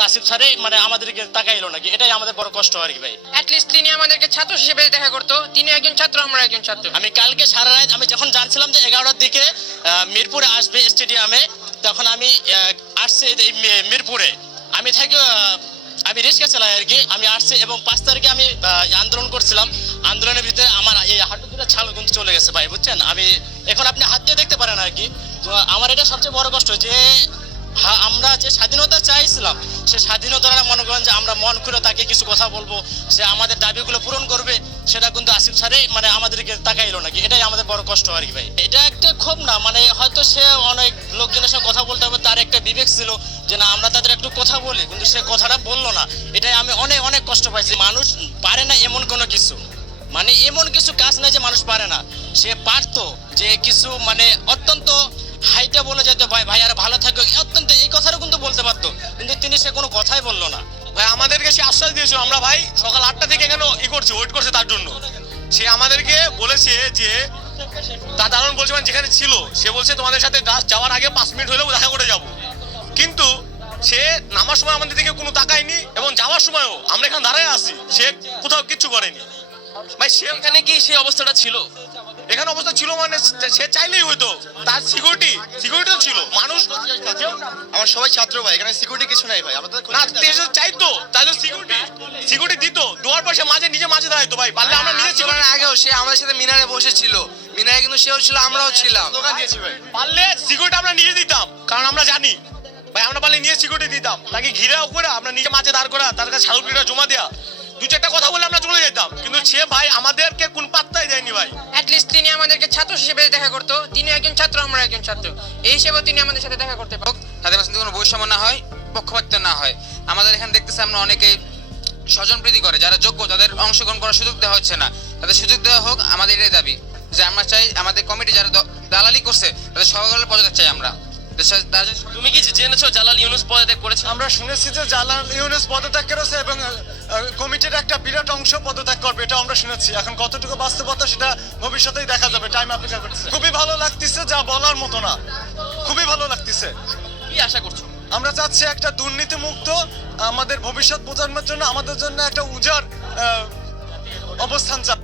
তাসিফ স্যারে মানে আমাদেরকে তাকাইলো নাকি? এটাই আমাদের বড় কষ্ট আর কি ভাই। অ্যাটলিস্ট তিনি আমাদেরকে ছাত্র হিসেবে দেখা করতো। তিনি একজন ছাত্র আমরা একজন ছাত্র। আমি কালকে সারা রাত আমি যখন জানছিলাম যে এগারোটার দিকে মিরপুরে আসবে স্টেডিয়ামে তখন আমি আসছি এই মিরপুরে। আমি থাকি আমি রিক্সা চালাই আর কি। আমি আসছি এবং পাঁচ তারিখে আমি আন্দোলন করছিলাম। আন্দোলনের ভিতরে আমার এই হাঁটু দুটো ছাল কিন্তু চলে গেছে ভাই বুঝছেন? আমি এখন আপনি হাত দিয়ে দেখতে পারেন আর কি। তো আমার এটা সবচেয়ে বড় কষ্ট যে আমরা যে স্বাধীনতা চাইছিলাম, সে স্বাধীনতাটা মনে করেন যে আমরা মন করে তাকে কিছু কথা বলব। সে আমাদের দাবিগুলো পূরণ করবে, সেটা কিন্তু আসিফ স্যারে মানে আমাদেরকে তাকাইলো নাকি? এটাই আমাদের বড় কষ্ট আর কি ভাই। এটা একটা ক্ষোভ না মানে হয়তো সে অনেক লোকজনের সঙ্গে কথা বলতে হবে, তার একটা বিবেক ছিল যে না, আমরা তাদের একটু কথা বলি, কিন্তু সে কথাটা বলল না। এটাই আমি অনেক অনেক কষ্ট পাইছি। মানুষ পারে না এমন কোনো কিছু। মানে এমন কিছু কাজ নাই যে মানুষ পারে না। সে পারতো যে কিছু মানে অত্যন্ত হাইটা বলে যেত ভাই ভাই, আর ভালো থাকো। অত্যন্ত, এই কথাটা কিন্তু বলতে পারতো, কিন্তু তিনি সে কোনো কথাই বলল না। ভাই, আমাদেরকে সে আশ্বাস দিয়েছিল আমরা ভাই সকাল আটটা থেকে এখানে ই করছি ওয়েট করছে তার জন্য? সে আমাদেরকে বলেছে যে, তার দারুণ বলছে মানে যেখানে ছিল, সে বলছে, তোমাদের সাথে গাছ যাওয়ার আগে পাঁচ মিনিট হলেও দেখা করে যাব। কিন্তু সে নামার সময় আমাদের দিকে কোনো তাকায়নি, এবং যাওয়ার সময়ও আমরা এখানে দাঁড়ায় আছি, সে কোথাও কিচ্ছু করেনি। ভাই সে এখানে কি সেই অবস্থাটা ছিল। এখানে অবস্থা ছিল মানে সে চাইলেই হয়তো তার সিকিউরিটি সিকিউরিটিও ছিল। মানুষ আমার সবাই ছাত্র ভাই এখানে সিকিউরিটি কিছু নাই ভাই। আমাদের না দেশে চাইতো তাহলে সিকিউরিটি সিকিউরিটি দিত। দেওয়ার পর সে মাঝে নিজে মাঝে দাঁড়াইতো ভাই। পারলে আমরা নিজে সিকিউরিটি আগেও সে আমাদের সাথে মিনারে বসেছিল। মিনারে কিন্তু সেও ছিল আমরাও ছিলাম। দোকান দিয়েছি ভাই। পারলে সিকিউরিটি আমরা নিজে দিতাম কারণ আমরা জানি। ভাই আমরা পারলে নিয়ে সিকিউরিটি দিতাম। তাকে ঘিরে করে আমরা নিজে মাঝে দাঁড় করা তার কাছে সারুপিটা জমা দেওয়া দু চারটা কথা বলে আমরা চলে যেতাম। কিন্তু সে ভাই আমাদেরকে কোন পাত্তাই দেয়নি ভাই। অ্যাটলিস্ট তিনি আমাদেরকে ছাত্র হিসেবে দেখা করতো। তিনি একজন ছাত্র আমরা একজন ছাত্র। এই হিসেবেও তিনি আমাদের সাথে দেখা করতে পারত। তাদের মাঝে কোনো বৈষম্য না হয় পক্ষপাতিত্ব না হয়। আমাদের এখানে দেখতেছি আমরা অনেকেই স্বজনপ্রীতি করে যারা যোগ্য তাদের অংশগ্রহণ করার সুযোগ দেওয়া হচ্ছে না। তাদের সুযোগ দেওয়া হোক আমাদের এটাই দাবি। যে আমরা চাই আমাদের কমিটি যারা দালালি করছে তাদের সকলের পদত্যাগ চাই আমরা। তুমি কি জেনেছো জালাল ইউনুস পদত্যাগ করেছে? আমরা শুনেছি যে জালাল ইউনুস পদত্যাগ করেছে এবং কমিটির একটা বিরাট অংশ পদত্যাগ করবে এটা আমরা শুনেছি। এখন কতটুকু বাস্তবতা সেটা ভবিষ্যতেই দেখা যাবে টাইম অপেক্ষা করতেছে খুবই ভালো লাগতেছে যা বলার মতো না। খুবই ভালো লাগতেছে। কি আশা করছ? আমরা চাচ্ছি একটা দুর্নীতিমুক্ত আমাদের ভবিষ্যৎ প্রজন্মের জন্য আমাদের জন্য একটা উজার অবস্থান চাই